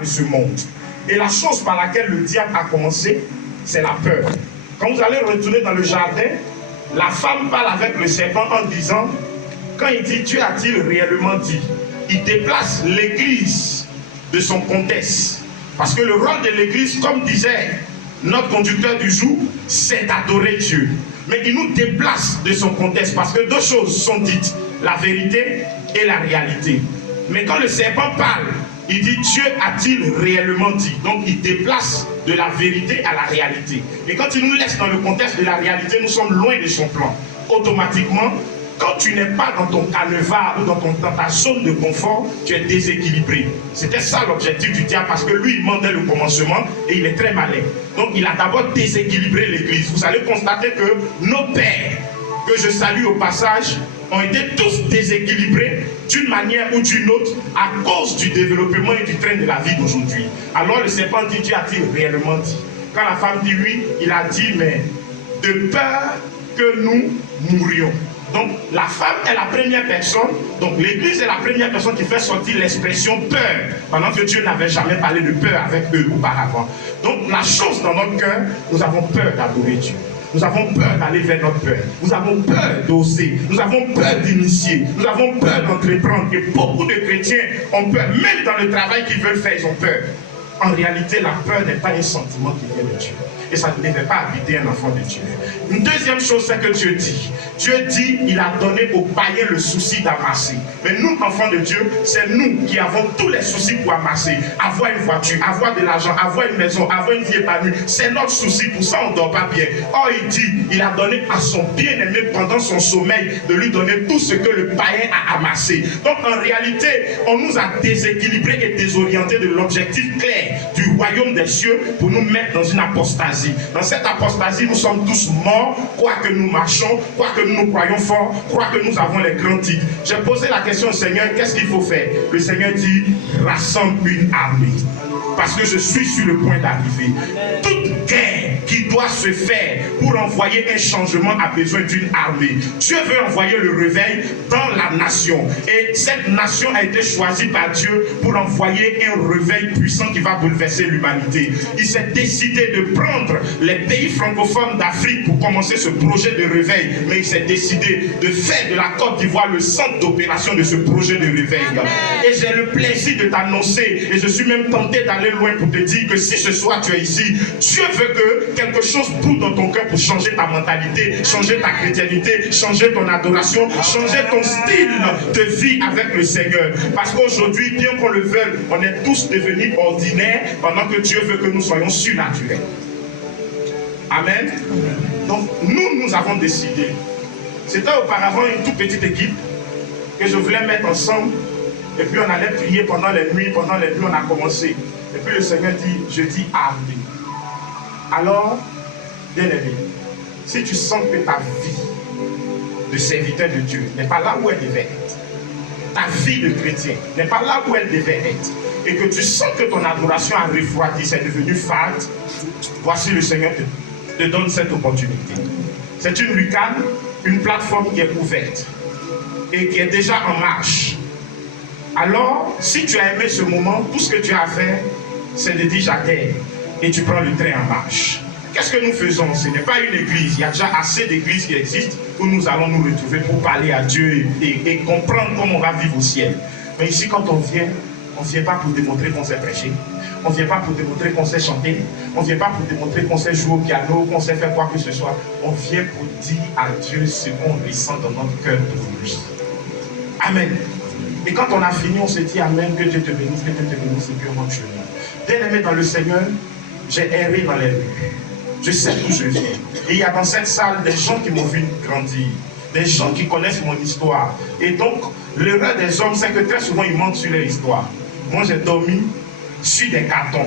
de ce monde. Et la chose par laquelle le diable a commencé, c'est la peur. Quand vous allez retourner dans le jardin, la femme parle avec le serpent en disant, quand il dit Dieu a-t-il réellement dit, il déplace l'église de son contexte. Parce que le rôle de l'église, comme disait notre conducteur du jour, c'est d'adorer Dieu. Mais il nous déplace de son contexte parce que deux choses sont dites, la vérité et la réalité. Mais quand le serpent parle, il dit Dieu a-t-il réellement dit. Donc il déplace de la vérité à la réalité. Et quand il nous laisse dans le contexte de la réalité, nous sommes loin de son plan. Automatiquement, quand tu n'es pas dans ton canevas ou dans ta zone de confort, tu es déséquilibré. C'était ça l'objectif du diable parce que lui, il mentait le commencement et il est très malin. Donc il a d'abord déséquilibré l'église. Vous allez constater que nos pères, que je salue au passage, ont été tous déséquilibrés d'une manière ou d'une autre à cause du développement et du train de la vie d'aujourd'hui. Alors le serpent dit, Dieu a-t-il réellement dit? Quand la femme dit oui, il a dit, mais de peur que nous mourions. Donc la femme est la première personne, donc l'église est la première personne qui fait sortir l'expression peur, pendant que Dieu n'avait jamais parlé de peur avec eux auparavant. Donc la chose dans notre cœur, nous avons peur d'adorer Dieu. Nous avons peur d'aller vers notre peur. Nous avons peur d'oser. Nous avons peur d'initier. Nous avons peur d'entreprendre. Et beaucoup de chrétiens ont peur. Même dans le travail qu'ils veulent faire, ils ont peur. En réalité, la peur n'est pas un sentiment qui vient de Dieu. Et ça ne devait pas habiter un enfant de Dieu. Une deuxième chose, c'est que Dieu dit. Dieu dit, il a donné aux païens le souci d'amasser. Mais nous, enfants de Dieu, c'est nous qui avons tous les soucis pour amasser. Avoir une voiture, avoir de l'argent, avoir une maison, avoir une vie épanouie. C'est notre souci. Pour ça, on ne dort pas bien. Or, il dit, il a donné à son bien-aimé pendant son sommeil de lui donner tout ce que le païen a amassé. Donc, en réalité, on nous a déséquilibrés et désorientés de l'objectif clair du royaume des cieux pour nous mettre dans une apostasie. Dans cette apostasie, nous sommes tous morts, quoi que nous marchons, quoi que nous croyons fort, quoi que nous avons les grands titres. J'ai posé la question au Seigneur, qu'est-ce qu'il faut faire? Le Seigneur dit, rassemble une armée. Parce que je suis sur le point d'arriver. Toute guerre qui doit se faire pour envoyer un changement a besoin d'une armée. Dieu veut envoyer le réveil dans la nation. Et cette nation a été choisie par Dieu pour envoyer un réveil puissant qui va bouleverser l'humanité. Il s'est décidé de prendre les pays francophones d'Afrique pour commencer ce projet de réveil. Mais il s'est décidé de faire de la Côte d'Ivoire le centre d'opération de ce projet de réveil. Et j'ai le plaisir de t'annoncer, et je suis même tenté d'aller loin pour te dire que si ce soir tu es ici, Dieu veut que quelque chose bouge dans ton cœur pour changer ta mentalité, changer ta chrétienté, changer ton adoration, changer ton style de vie avec le Seigneur. Parce qu'aujourd'hui, bien qu'on le veuille, on est tous devenus ordinaires pendant que Dieu veut que nous soyons surnaturels. Amen. Donc nous avons décidé. C'était auparavant une toute petite équipe que je voulais mettre ensemble. Et puis on allait prier pendant les nuits. Pendant les nuits, on a commencé. Et puis le Seigneur dit, je dis armée. Alors, bien aimé, si tu sens que ta vie de serviteur de Dieu n'est pas là où elle devait être, ta vie de chrétien n'est pas là où elle devait être, et que tu sens que ton adoration a refroidi, c'est devenu fade, voici le Seigneur te donne cette opportunité. C'est une lucane, une plateforme qui est ouverte et qui est déjà en marche. Alors, si tu as aimé ce moment, tout ce que tu as à faire, c'est de dire j'adhère et tu prends le train en marche. Qu'est-ce que nous faisons? Ce n'est pas une église. Il y a déjà assez d'églises qui existent où nous allons nous retrouver pour parler à Dieu et comprendre comment on va vivre au ciel. Mais ici, quand on ne vient pas pour démontrer qu'on sait prêcher. On ne vient pas pour démontrer qu'on sait chanter. On ne vient pas pour démontrer qu'on sait jouer au piano, qu'on sait faire quoi que ce soit. On vient pour dire à Dieu ce qu'on ressent dans notre cœur pour lui. Amen. Et quand on a fini, on se dit Amen, que Dieu te bénisse, que Dieu te bénisse, et puis on rentre chez nous. Bien aimé dans le Seigneur, j'ai erré dans les rues. Je sais d'où je viens. Et il y a dans cette salle des gens qui m'ont vu grandir, des gens qui connaissent mon histoire. Et donc, l'erreur des hommes, c'est que très souvent, ils mentent sur leur histoire. Moi, j'ai dormi sur des cartons.